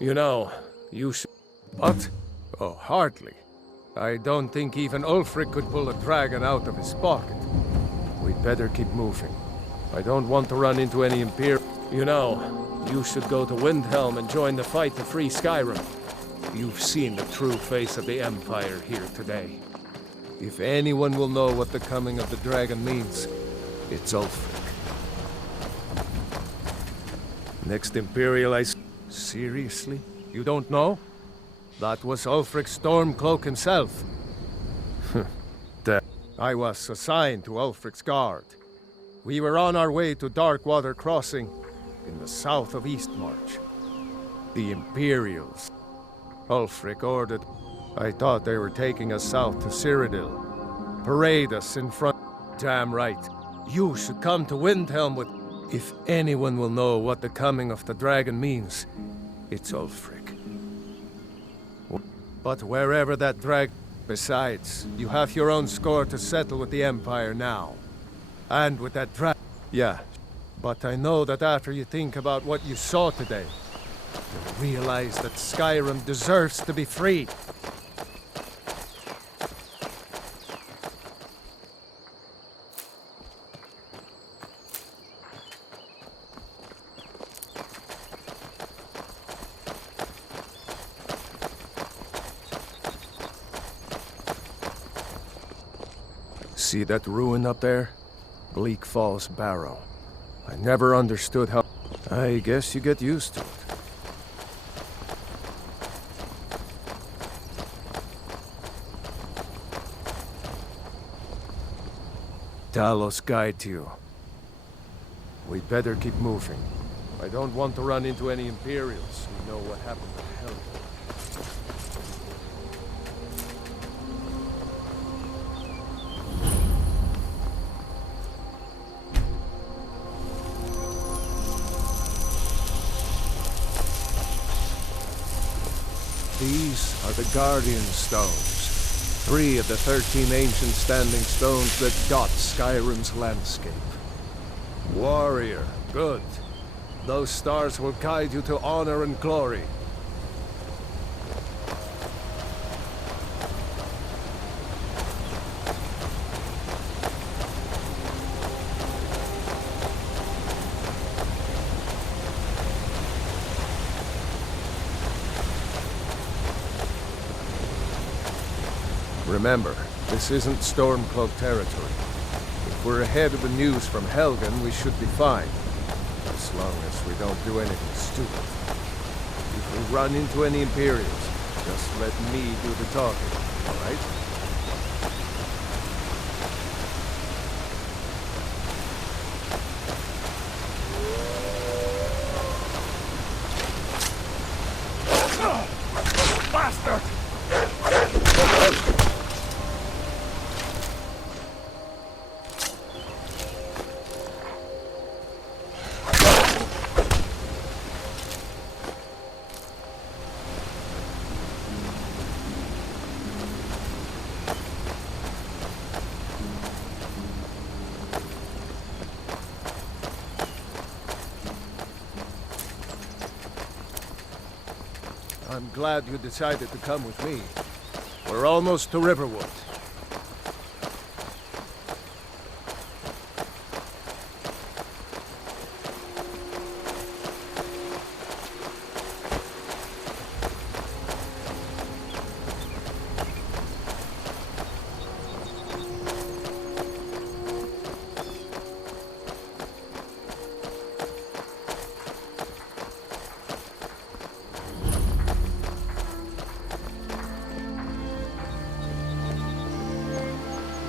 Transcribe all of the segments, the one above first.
You know, you should... What? Oh, hardly. I don't think even Ulfric could pull a dragon out of his pocket. We'd better keep moving. I don't want to run into any Imperial... You know, you should go to Windhelm and join the fight to free Skyrim. You've seen the true face of the Empire here today. If anyone will know what the coming of the dragon means, it's Ulfric. Next Imperial I... Seriously? You don't know? That was Ulfric's Stormcloak himself. I was assigned to Ulfric's guard. We were on our way to Darkwater Crossing in the south of Eastmarch. The Imperials. Ulfric ordered... I thought they were taking us south to Cyrodiil. Parade us in front... Damn right. You should come to Windhelm with... If anyone will know what the coming of the dragon means, it's Ulfric. But wherever that dragon... Besides, you have your own score to settle with the Empire now. And with that dragon... Yeah, but I know that after you think about what you saw today, you'll realize that Skyrim deserves to be free. See that ruin up there? Bleak Falls Barrow. I never understood how... I guess you get used to it. Talos guide to you. We'd better keep moving. I don't want to run into any Imperials who know what happened to Helgen. These are the Guardian Stones, 3 of the 13 ancient standing stones that dot Skyrim's landscape. Warrior, good. Those stars will guide you to honor and glory. Remember, this isn't Stormcloak territory. If we're ahead of the news from Helgen, we should be fine. As long as we don't do anything stupid. If we run into any Imperials, just let me do the talking, alright? Bastard! I'm glad you decided to come with me. We're almost to Riverwood.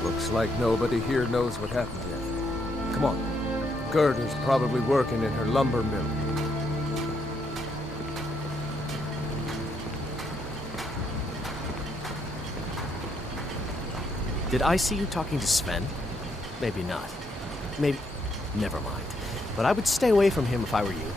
Looks like nobody here knows what happened yet. Come on. Gerda's probably working in her lumber mill. Did I see you talking to Sven? Maybe not. Maybe... Never mind. But I would stay away from him if I were you.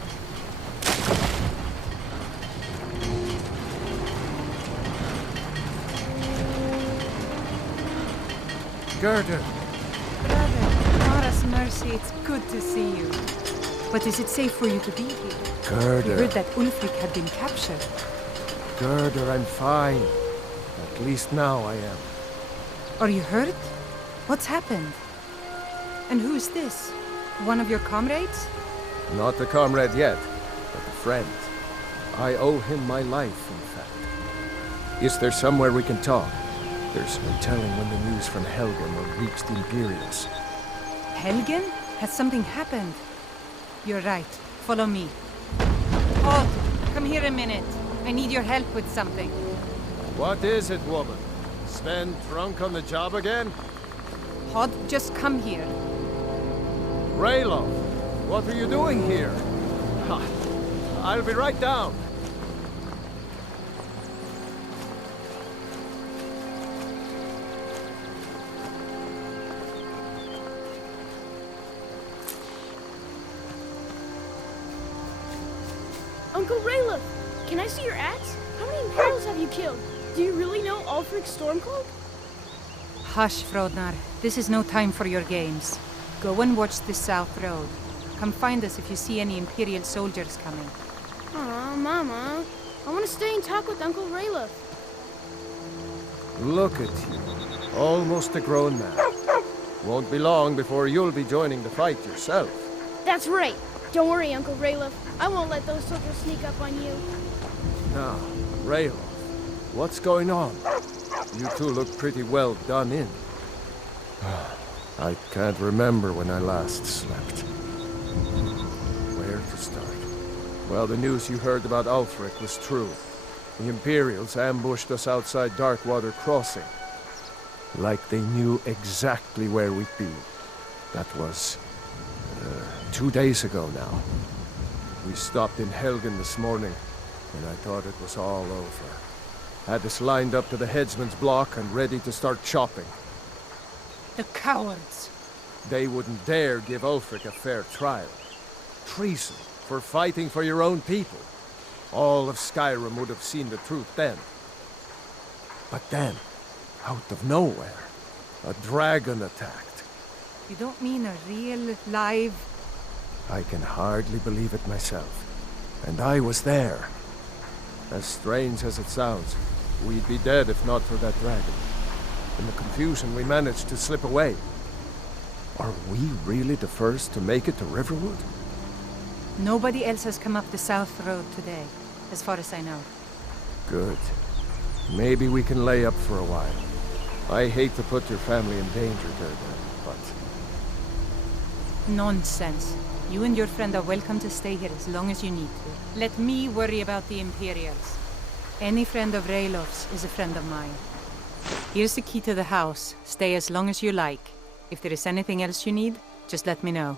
Gerda! Brother, Nora's mercy, it's good to see you. But is it safe for you to be here? We Gerda. heard that Ulfric had been captured. Gerda, I'm fine. At least now I am. Are you hurt? What's happened? And who's this? One of your comrades? Not a comrade yet, but a friend. I owe him my life, in fact. Is there somewhere we can talk? There's no telling when the news from Helgen will reach the Imperials. Helgen? Has something happened? You're right. Follow me. Odd, come here a minute. I need your help with something. What is it, woman? Sven drunk on the job again? Hod, just come here. Rayloff, what are you doing here? Ha, I'll be right down. Uncle Rayla, can I see your axe? How many Imperials have you killed? Do you really know Ulfric's Stormcloak? Hush, Frodnar. This is no time for your games. Go and watch the South Road. Come find us if you see any Imperial soldiers coming. Aw, Mama. I want to stay and talk with Uncle Rayla. Look at you, almost a grown man. Won't be long before you'll be joining the fight yourself. That's right. Don't worry, Uncle Rayla. I won't let those soldiers sneak up on you. Now, Rayloff, what's going on? You two look pretty well done in. I can't remember when I last slept. Where to start? Well, the news you heard about Ulfric was true. The Imperials ambushed us outside Darkwater Crossing. Like they knew exactly where we'd be. That was 2 days ago now. We stopped in Helgen this morning, and I thought it was all over. Had us lined up to the headsman's block and ready to start chopping. The cowards! They wouldn't dare give Ulfric a fair trial. Treason for fighting for your own people. All of Skyrim would have seen the truth then. But then, out of nowhere, a dragon attacked. You don't mean a real, live... I can hardly believe it myself. And I was there. As strange as it sounds, we'd be dead if not for that dragon. In the confusion, we managed to slip away. Are we really the first to make it to Riverwood? Nobody else has come up the South Road today, as far as I know. Good. Maybe we can lay up for a while. I hate to put your family in danger, Gerda, but... Nonsense. You and your friend are welcome to stay here as long as you need to. Let me worry about the Imperials. Any friend of Rayloff's is a friend of mine. Here's the key to the house. Stay as long as you like. If there is anything else you need, just let me know.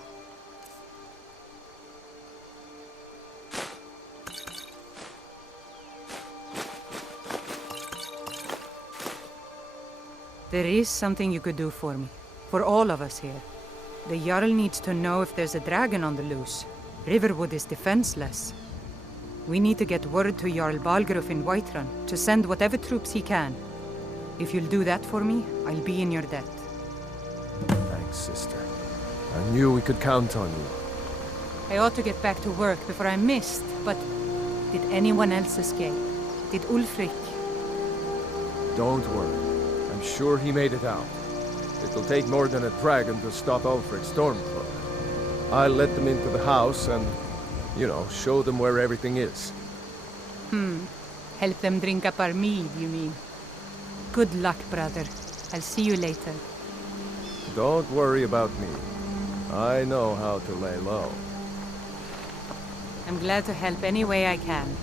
There is something you could do for me. For all of us here. The Jarl needs to know if there's a dragon on the loose. Riverwood is defenseless. We need to get word to Jarl Balgruuf in Whiterun to send whatever troops he can. If you'll do that for me, I'll be in your debt. Thanks, sister. I knew we could count on you. I ought to get back to work before I'm missed, but did anyone else escape? Did Ulfric? Don't worry. I'm sure he made it out. It'll take more than a dragon to stop Ulfric's Stormcloak. I'll let them into the house and, you know, show them where everything is. Help them drink up our mead, you mean? Good luck, brother. I'll see you later. Don't worry about me. I know how to lay low. I'm glad to help any way I can.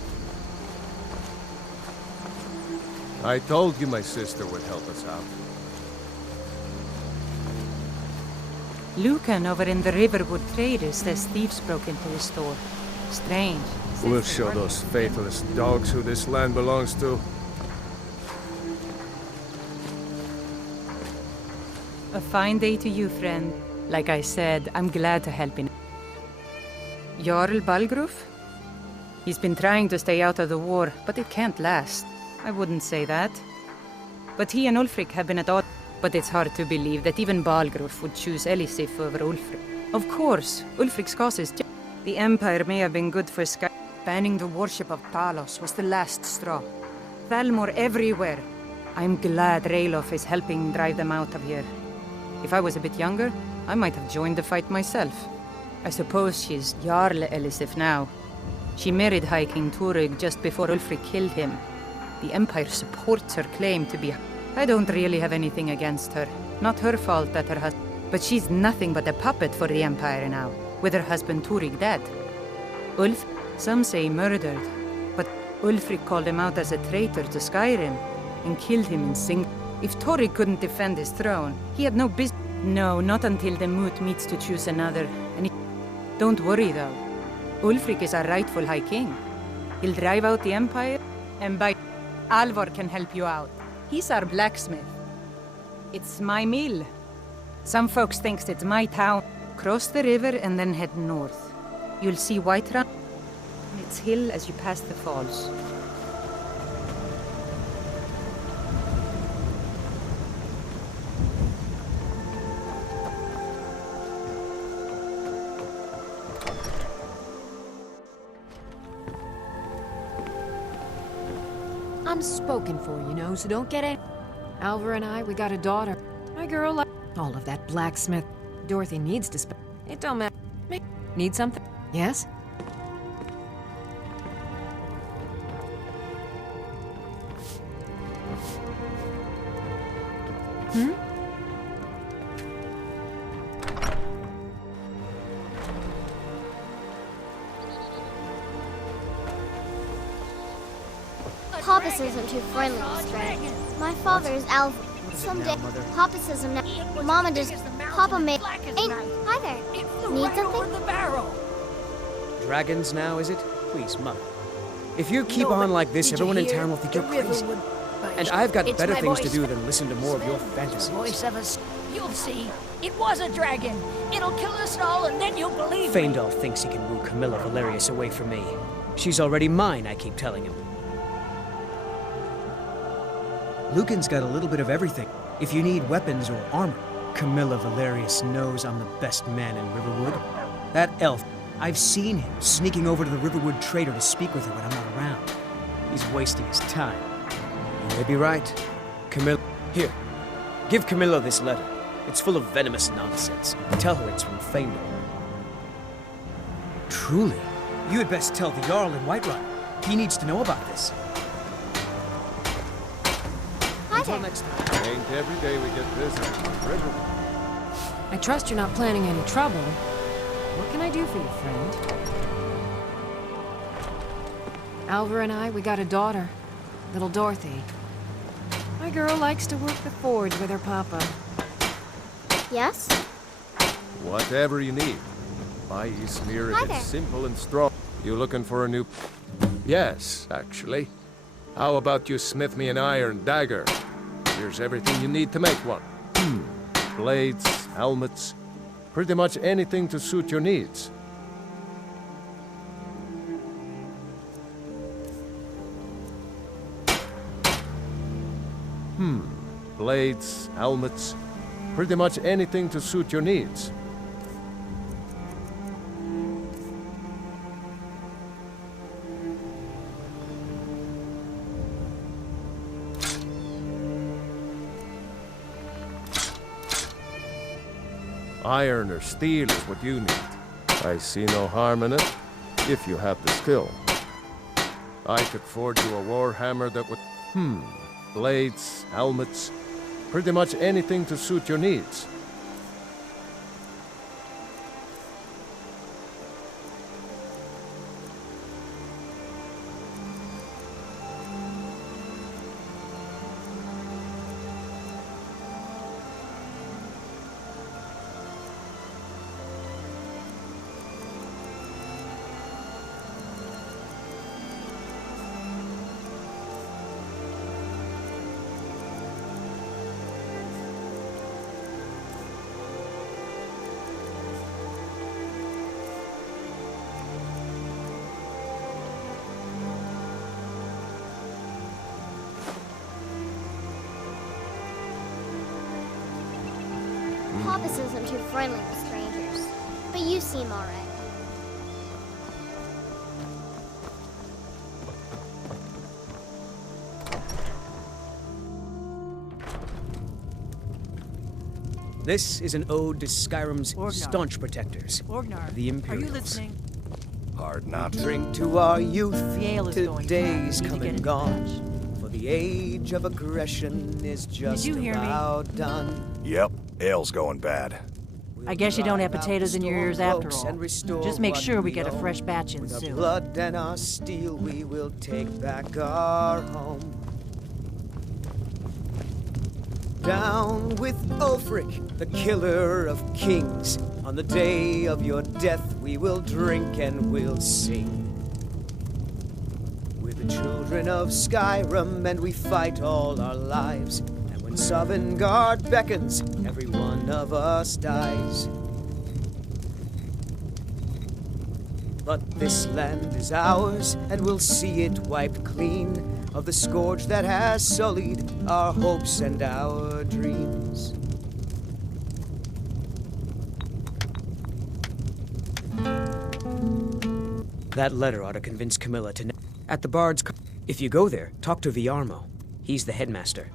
I told you my sister would help us out. Lucan over in the Riverwood Traders says thieves broke into his store. Strange. We'll show those faithless dogs who this land belongs to. A fine day to you, friend. Like I said, I'm glad to help in. Jarl Balgruuf? He's been trying to stay out of the war, but it can't last. I wouldn't say that. But he and Ulfric have been at odds. But it's hard to believe that even Balgruuf would choose Elisif over Ulfric. Of course, Ulfric's cause is just... The Empire may have been good for Sky. Banning the worship of Talos was the last straw. Thalmor everywhere. I'm glad Ralof is helping drive them out of here. If I was a bit younger, I might have joined the fight myself. I suppose she's Jarl Elisif now. She married High King Turig just before Ulfric killed him. The Empire supports her claim to be... I don't really have anything against her. Not her fault that her husband... But she's nothing but a puppet for the Empire now, with her husband Turig dead. Ulf, some say murdered, but Ulfric called him out as a traitor to Skyrim and killed him in Sing. If Turig couldn't defend his throne, he had no business. No, not until the moot meets to choose another. And don't worry though. Ulfric is our rightful High King. He'll drive out the Empire, and by Alvor can help you out. He's our blacksmith. It's my mill. Some folks think it's my town. Cross the river and then head north. You'll see Whiterun. It's hill as you pass the falls. I'm spoken for, you know, so don't get it. Alvar and I, we got a daughter. My girl, all of that blacksmith. Dorothy needs to It don't matter. Need something? Yes? Hmm? Papas isn't too friendly with strangers. My father is Alva. Someday, Papas isn't now. Mama just... Papa made... Ain't... Hi there. Need something? Dragons now, is it? Please, Mother. If you keep on like this, everyone in town will think you're crazy. And I've got better things to do than listen to more of your fantasies. Voice of us. You'll see. It was a dragon. It'll kill us all, and then you'll believe me. Feindal thinks he can woo Camilla Valerius away from me. She's already mine, I keep telling him. Lucan's got a little bit of everything. If you need weapons or armor, Camilla Valerius knows I'm the best man in Riverwood. That elf, I've seen him sneaking over to the Riverwood trader to speak with her when I'm not around. He's wasting his time. You may be right. Camilla... Here, give Camilla this letter. It's full of venomous nonsense. Tell her it's from Feindal. Truly? You had best tell the Jarl in Whiterun. He needs to know about this. Until next time. Ain't every day we get visitors from Riverwood. I trust you're not planning any trouble. What can I do for you, friend? Alvar and I, we got a daughter. Little Dorothy. My girl likes to work the forge with her papa. Yes? Whatever you need. My Ismir Hi is there. simple and strong. You looking for a new... Yes, actually. How about you smith me an iron dagger? Here's everything you need to make one. Blades, helmets, pretty much anything to suit your needs. Blades, helmets, pretty much anything to suit your needs. Iron or steel is what you need. I see no harm in it, if you have the skill. I could forge you a warhammer that would... Blades, helmets, pretty much anything to suit your needs. Papas isn't too friendly with strangers. But you seem alright. This is an ode to Skyrim's Orgnar. staunch protectors, Orgnar, the are Imperials. you listening? Hard not to. Drink to our youth, The ale is going today's bad. We need to come get and it gone. For the age of aggression is just you hear me? about done. Yep, ale's going bad. I guess you don't have potatoes in your ears after all. Just make sure we get a fresh batch in With our soon. blood and our steel, we will take back our home. Down with Ulfric, the killer of kings. On the day of your death, we will drink and we'll sing. We're the children of Skyrim, and we fight all our lives. And when Sovngarde beckons, every one of us dies. But this land is ours, and we'll see it wiped clean of the scourge that has sullied our hopes and our dreams. That letter ought to convince Camilla to... At the Bard's... If you go there, talk to Viarmo. He's the headmaster.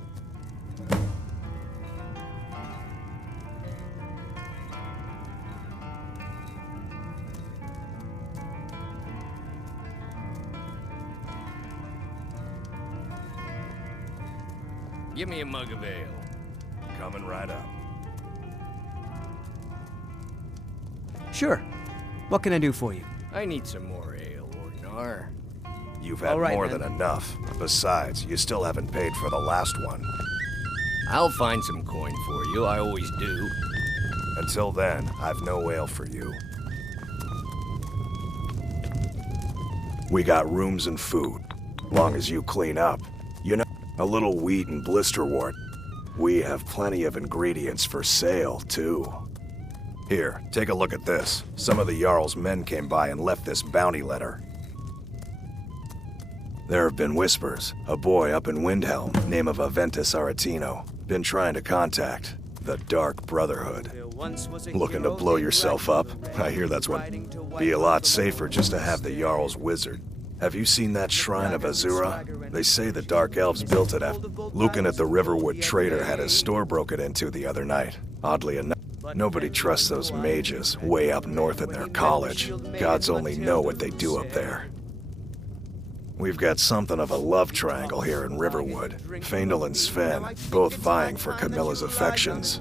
Give me a mug of ale. Coming right up. Sure. What can I do for you? I need some more ale, Orgnar. You've had All right, more then. than enough. Besides, you still haven't paid for the last one. I'll find some coin for you, I always do. Until then, I've no ale for you. We got rooms and food. Long as you clean up. You know, a little wheat and blisterwort. We have plenty of ingredients for sale, too. Here, take a look at this. Some of the Jarl's men came by and left this bounty letter. There have been whispers. A boy up in Windhelm, name of Aventus Aretino, been trying to contact the Dark Brotherhood. Looking to blow yourself up? I hear that's what... Be a lot safer just to have the Jarl's wizard. Have you seen that shrine of Azura? They say the Dark Elves built it after... Lucan at the Riverwood Trader had his store broken into the other night. Oddly enough, nobody trusts those mages way up north in their college. Gods only know what they do up there. We've got something of a love triangle here in Riverwood. Faendal and Sven, both vying for Camilla's affections.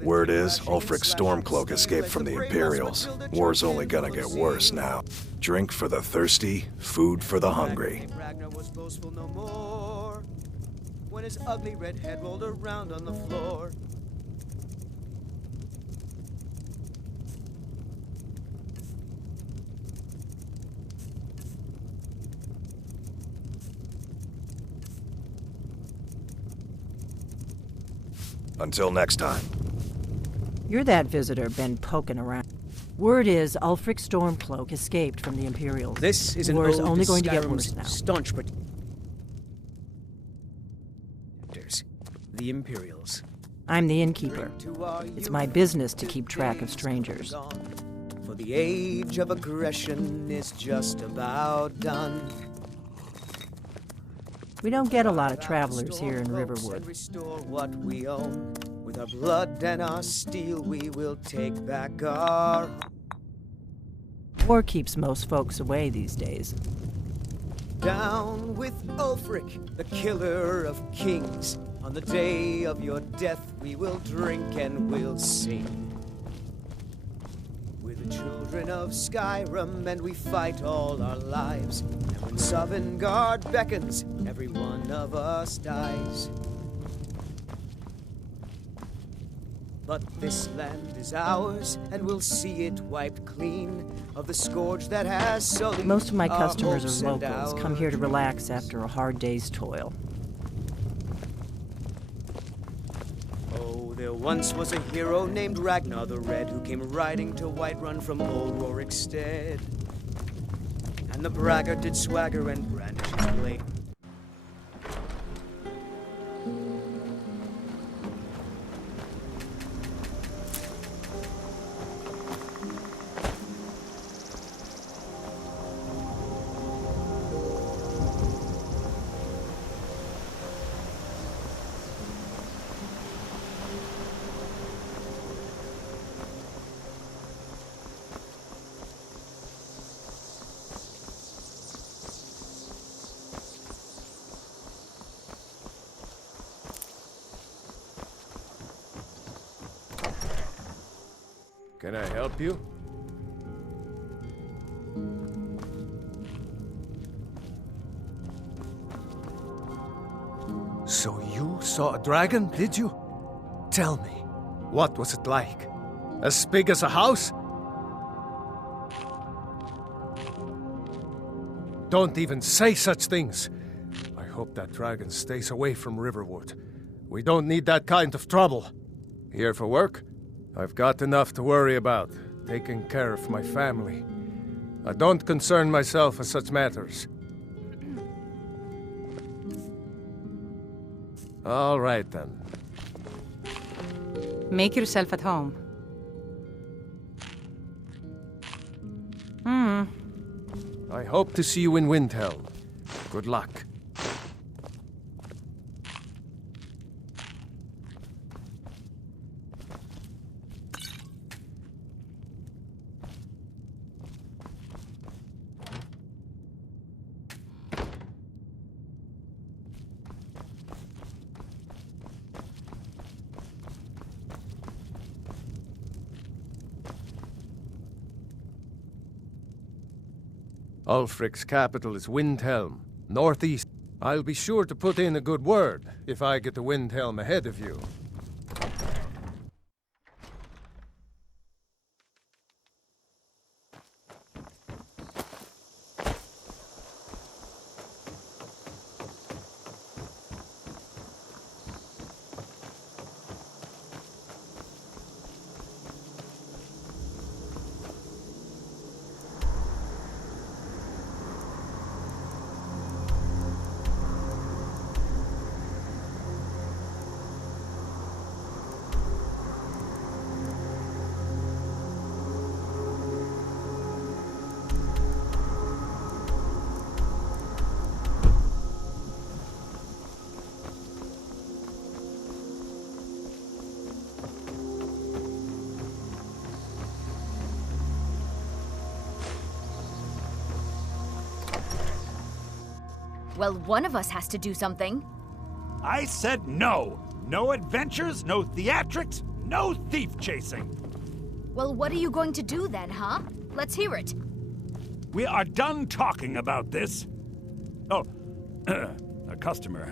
Word is, Ulfric Stormcloak escaped from the Imperials. War's only gonna get worse now. Drink for the thirsty, food for the hungry. Ragnar was boastful no more. When his ugly red head rolled around on the floor. Until next time. You're that visitor been poking around. Word is Ulfric Stormcloak escaped from the Imperials. This is an War's ode only to going to get Skyrim's worse now. staunch the Imperials. I'm the innkeeper. It's my business to keep track of strangers. For the age of aggression is just about done. We don't get a lot of travelers here in Riverwood. Restore what we own. With our blood and our steel, we will take back our... War keeps most folks away these days. Down with Ulfric, the killer of kings. On the day of your death, we will drink and we'll sing. We're the children of Skyrim, and we fight all our lives. And when Sovngarde beckons, every one of us dies. But this land is ours, and we'll see it wiped clean of the scourge that has sullied Most of my our customers hopes are and locals, our come here to relax dreams. after a hard day's toil. Oh, there once was a hero named Ragnar the Red who came riding to Whiterun from old Rorikstead. And the braggart did swagger and brandish his blade. Can I help you? So you saw a dragon, did you? Tell me, what was it like? As big as a house? Don't even say such things. I hope that dragon stays away from Riverwood. We don't need that kind of trouble. Here for work? I've got enough to worry about, taking care of my family. I don't concern myself with such matters. All right, then. Make yourself at home. I hope to see you in Windhelm. Good luck. Ulfric's capital is Windhelm, northeast. I'll be sure to put in a good word if I get to Windhelm ahead of you. Well, one of us has to do something. I said no. No adventures, no theatrics, no thief chasing. Well, what are you going to do then, huh? Let's hear it. We are done talking about this. Oh, a customer.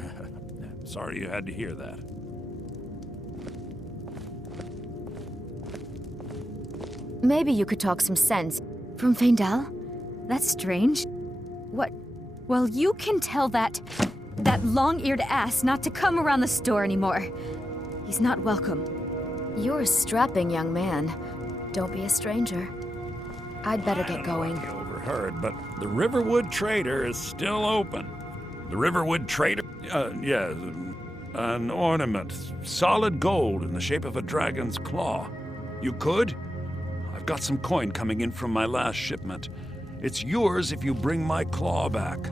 Sorry you had to hear that. Maybe you could talk some sense. From Feindal? That's strange. What? Well, you can tell that long-eared ass not to come around the store anymore. He's not welcome. You're a strapping young man. Don't be a stranger. I'd better get going. You overheard, but the Riverwood Trader is still open. The Riverwood Trader? Yes. An ornament. Solid gold in the shape of a dragon's claw. You could? I've got some coin coming in from my last shipment. It's yours if you bring my claw back.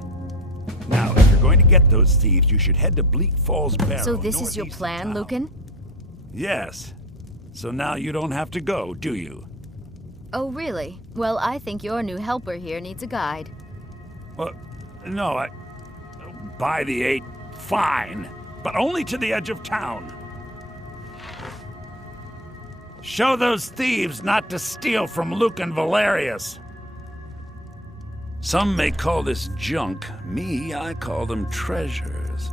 Now, if you're going to get those thieves, you should head to Bleak Falls Barrow. So this is your plan, Lucan? Yes. So now you don't have to go, do you? Oh, really? Well, I think your new helper here needs a guide. No, by the 8, fine. But only to the edge of town. Show those thieves not to steal from Lucan Valerius. Some may call this junk. Me, I call them treasures.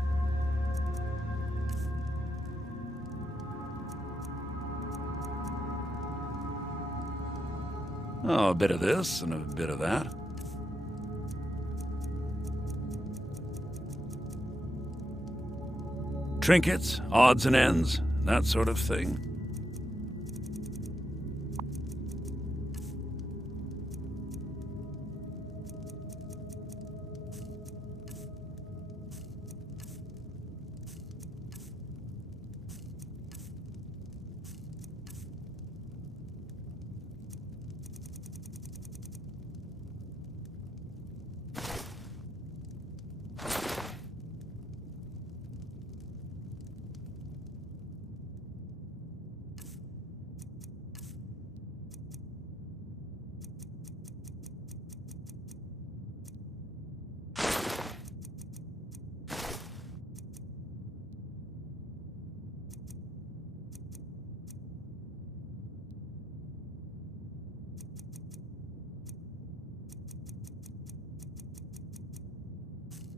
Oh, a bit of this and a bit of that. Trinkets, odds and ends, that sort of thing.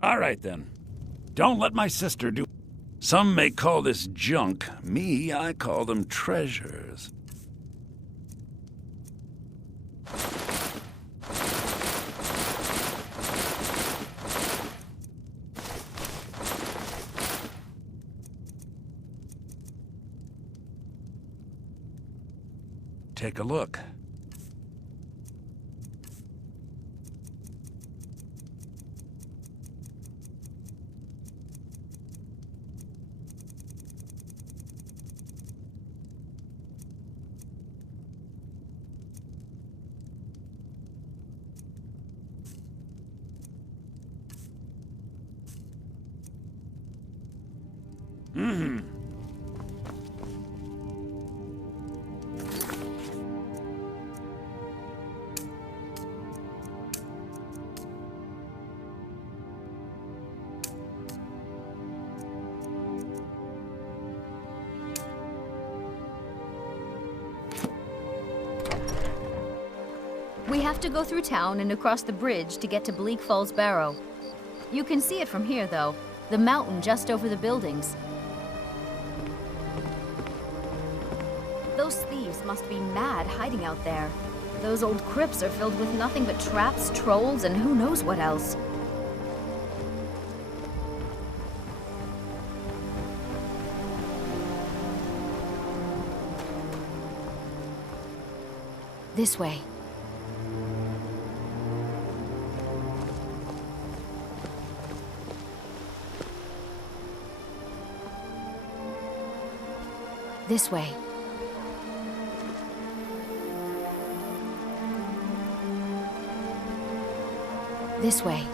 All right, then. Don't let my sister do... Some may call this junk. Me, I call them treasures. Take a look. We have to go through town and across the bridge to get to Bleak Falls Barrow. You can see it from here, though. The mountain just over the buildings. Those thieves must be mad hiding out there. Those old crypts are filled with nothing but traps, trolls, and who knows what else. This way. This way. This way.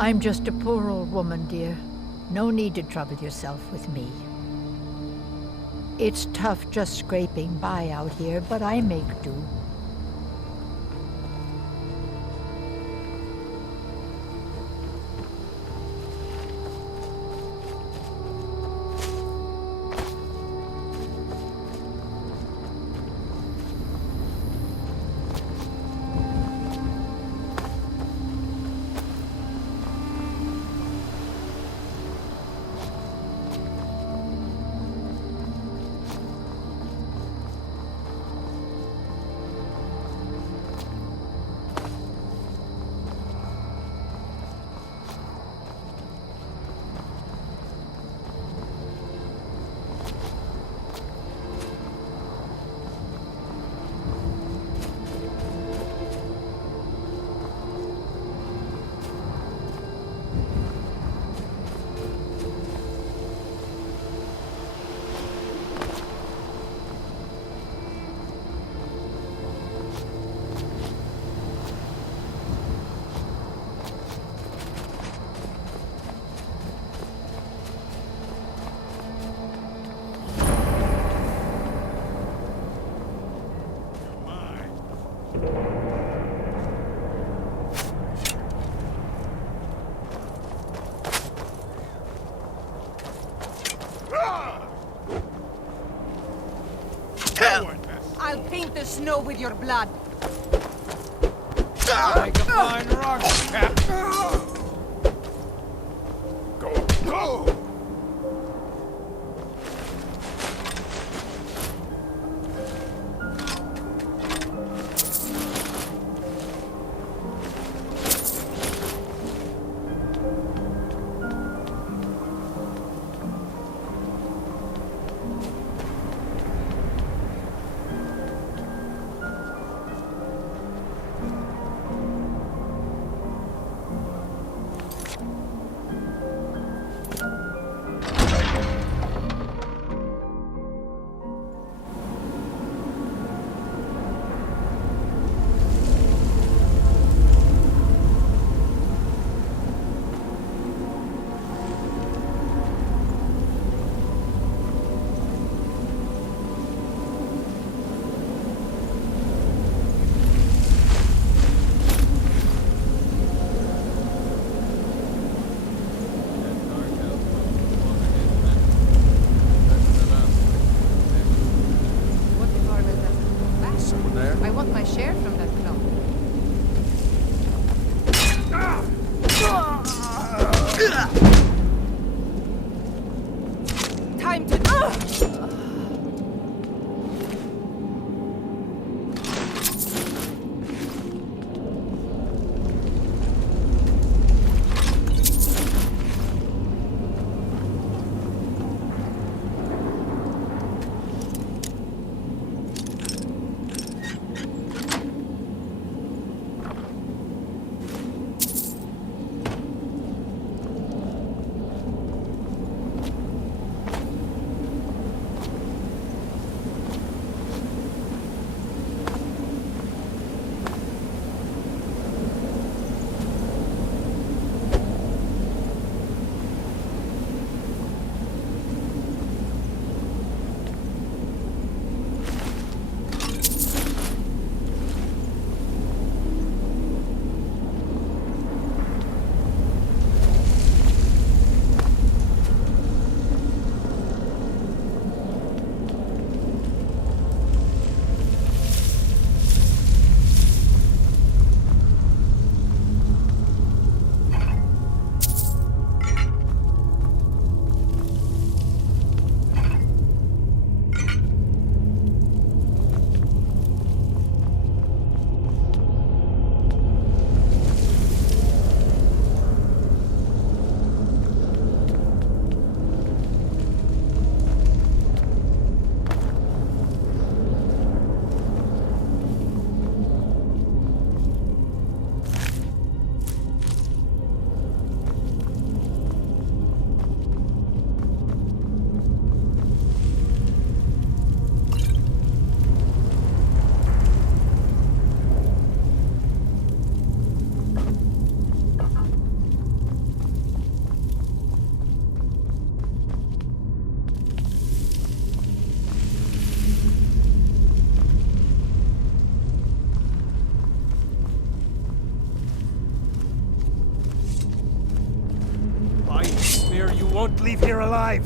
I'm just a poor old woman, dear. No need to trouble yourself with me. It's tough just scraping by out here, but I make do. I'll paint the snow with your blood. Like a fine rock, Cap. Go. I want my share from that cloth. Time to... You won't leave here alive!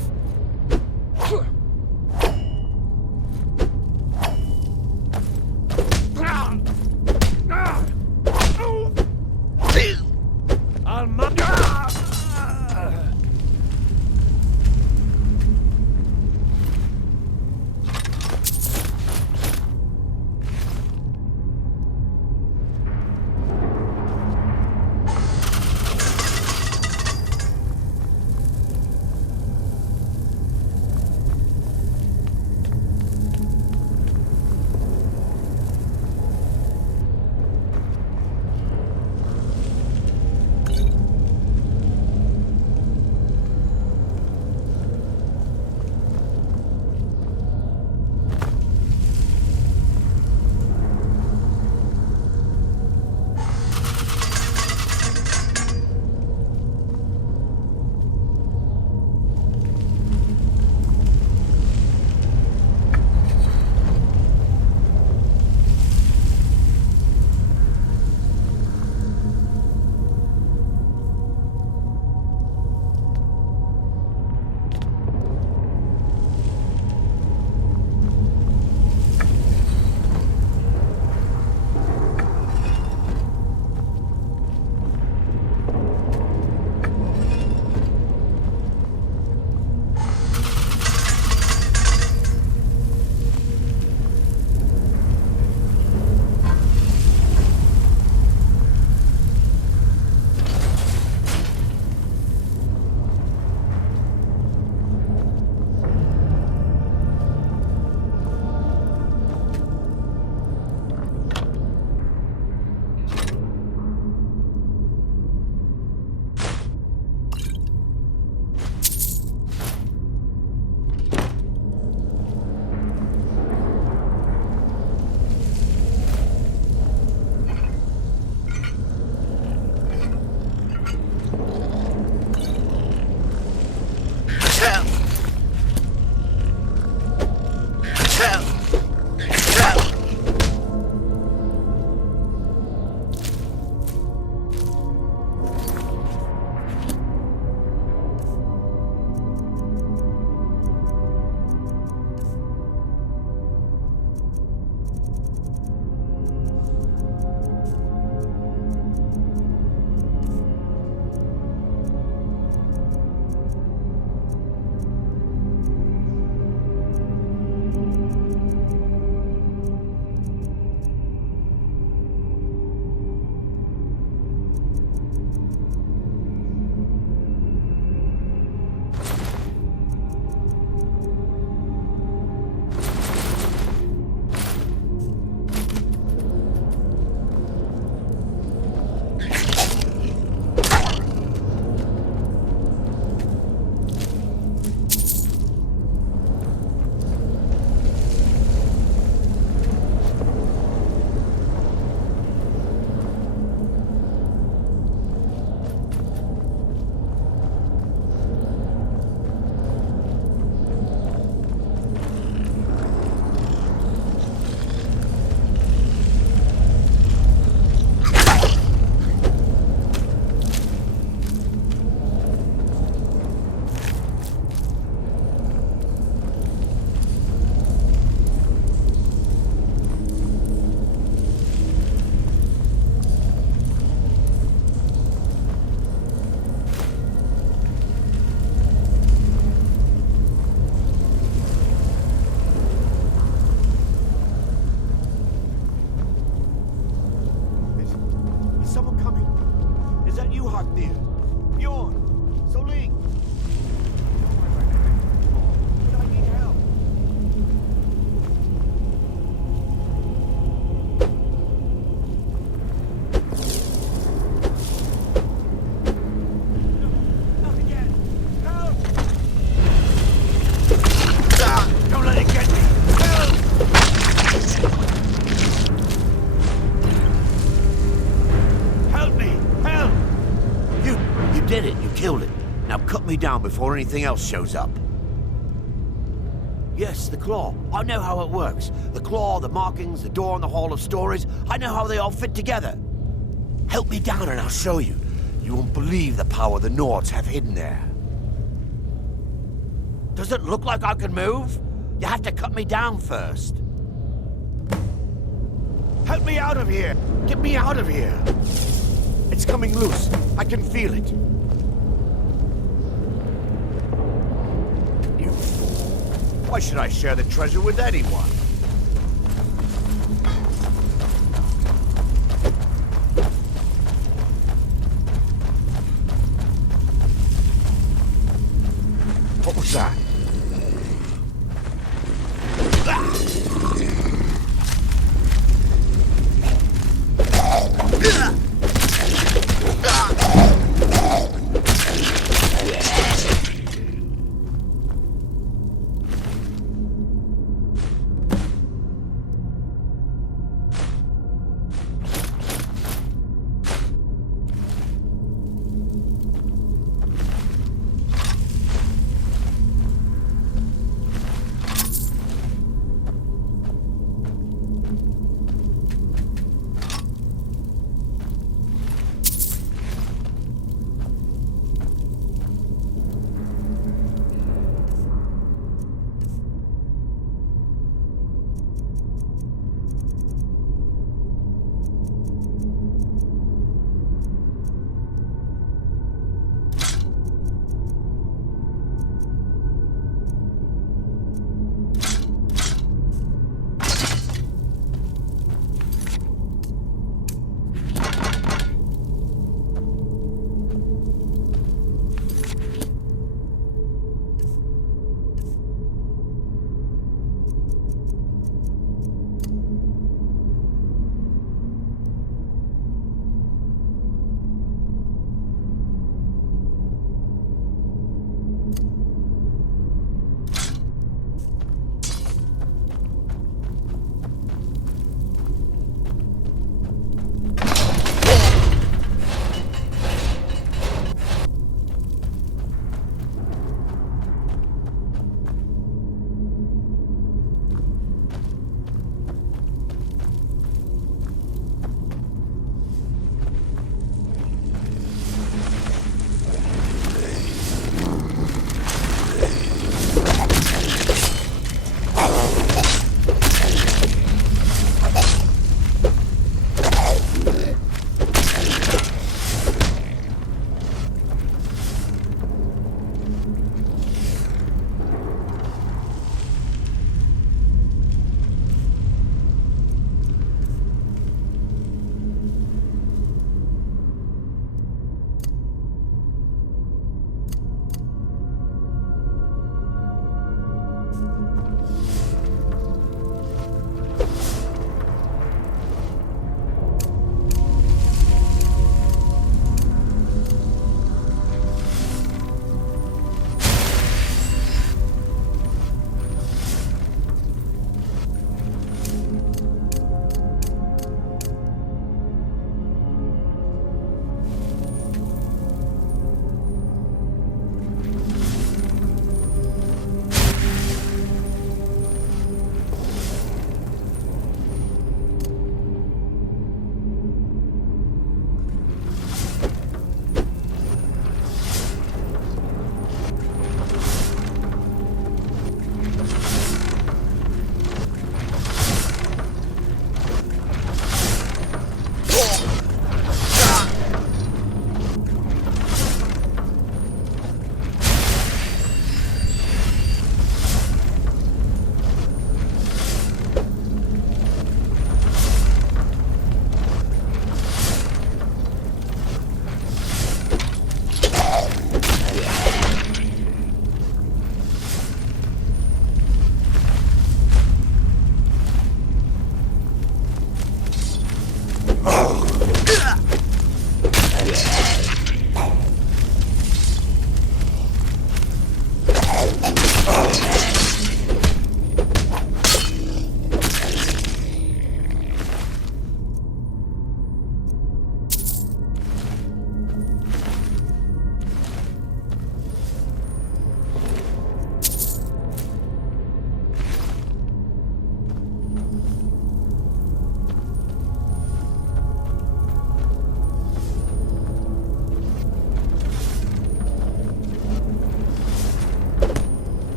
down before anything else shows up. Yes, the claw. I know how it works. The claw, the markings, the door in the Hall of Stories. I know how they all fit together. Help me down and I'll show you. You won't believe the power the Nords have hidden there. Does it look like I can move? You have to cut me down first. Help me out of here! Get me out of here! It's coming loose. I can feel it. You fool. Why should I share the treasure with anyone? What was that?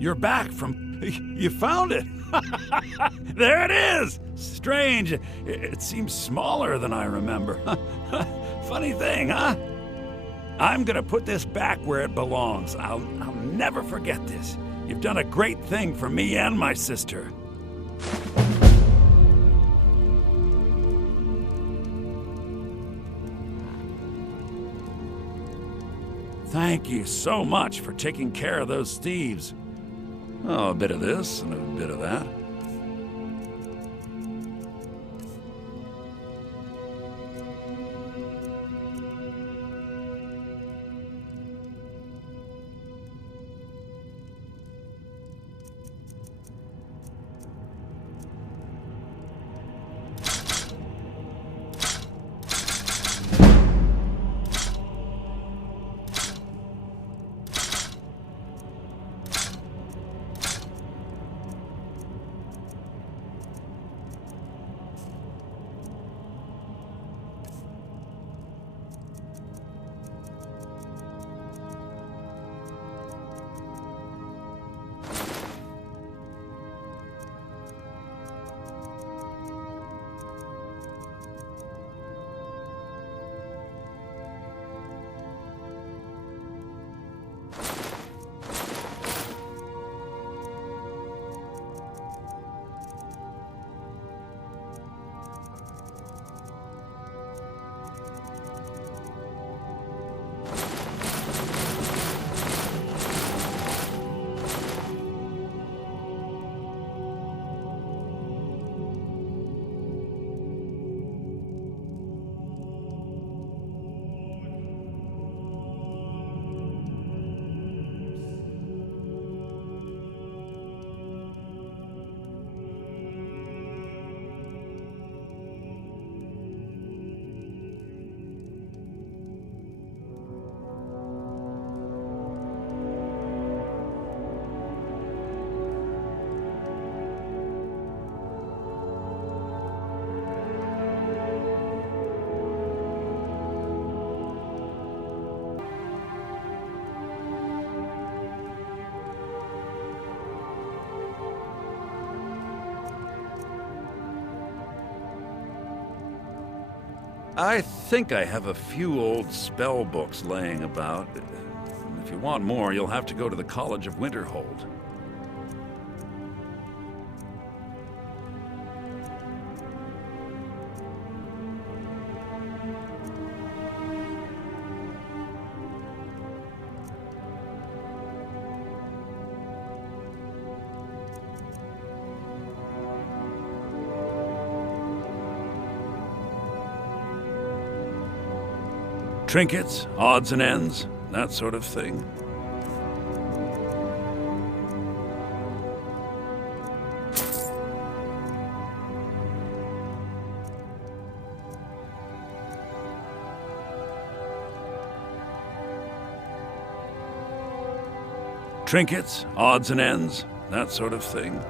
You're back from... You found it! There it is! Strange. It seems smaller than I remember. Funny thing, huh? I'm gonna put this back where it belongs. I'll never forget this. You've done a great thing for me and my sister. Thank you so much for taking care of those thieves. Oh, a bit of this and a bit of that. I think I have a few old spell books laying about. If you want more, you'll have to go to the College of Winterhold. Trinkets, odds and ends, that sort of thing. Trinkets, odds and ends, that sort of thing.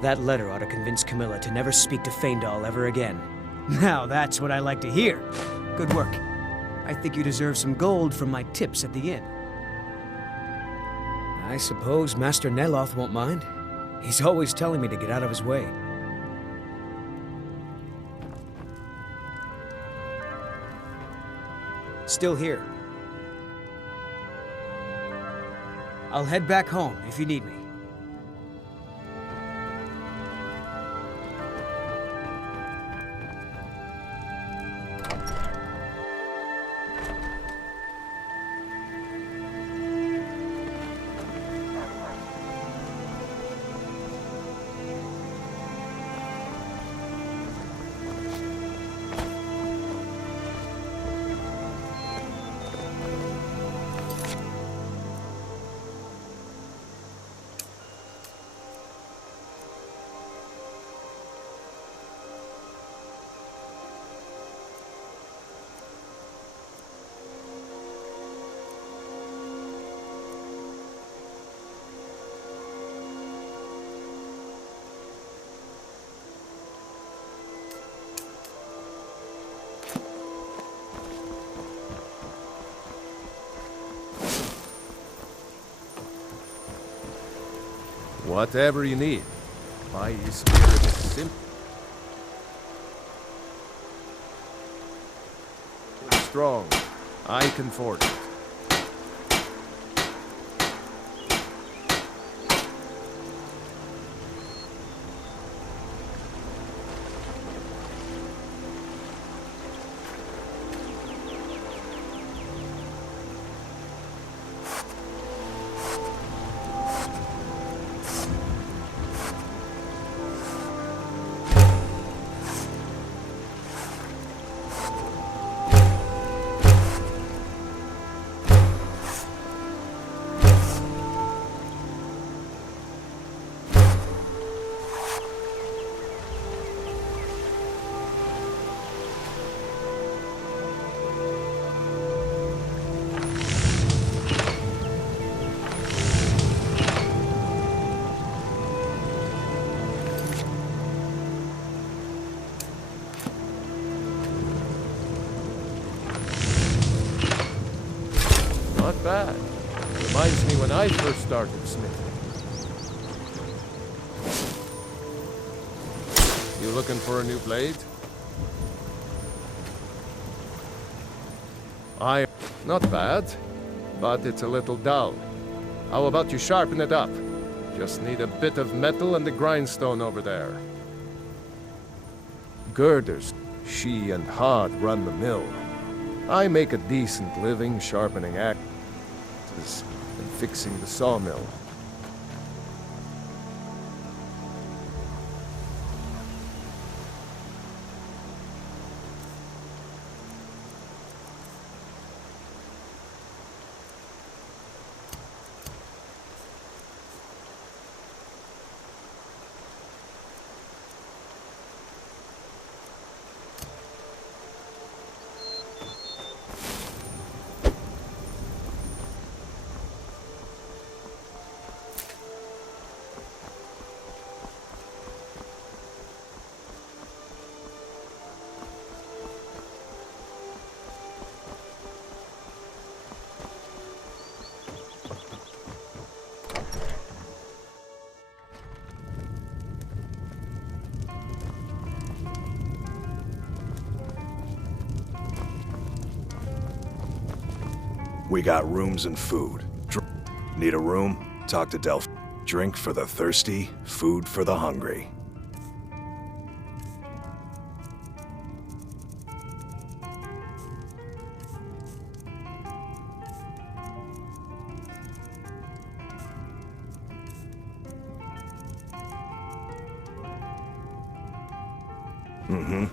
That letter ought to convince Camilla to never speak to Faendal ever again. Now that's what I like to hear. Good work. I think you deserve some gold from my tips at the inn. I suppose Master Neloth won't mind. He's always telling me to get out of his way. Still here. I'll head back home if you need me. Whatever you need. My spirit is simple. Strong. I can forge it. Not bad. Reminds me when I first started smithing. You looking for a new blade? Not bad, but it's a little dull. How about you sharpen it up? Just need a bit of metal and the grindstone over there. Girders, she and Hod run the mill. I make a decent living sharpening axes and fixing the sawmill. We got rooms and food. Need a room? Talk to Delph. Drink for the thirsty, food for the hungry. Mm-hmm.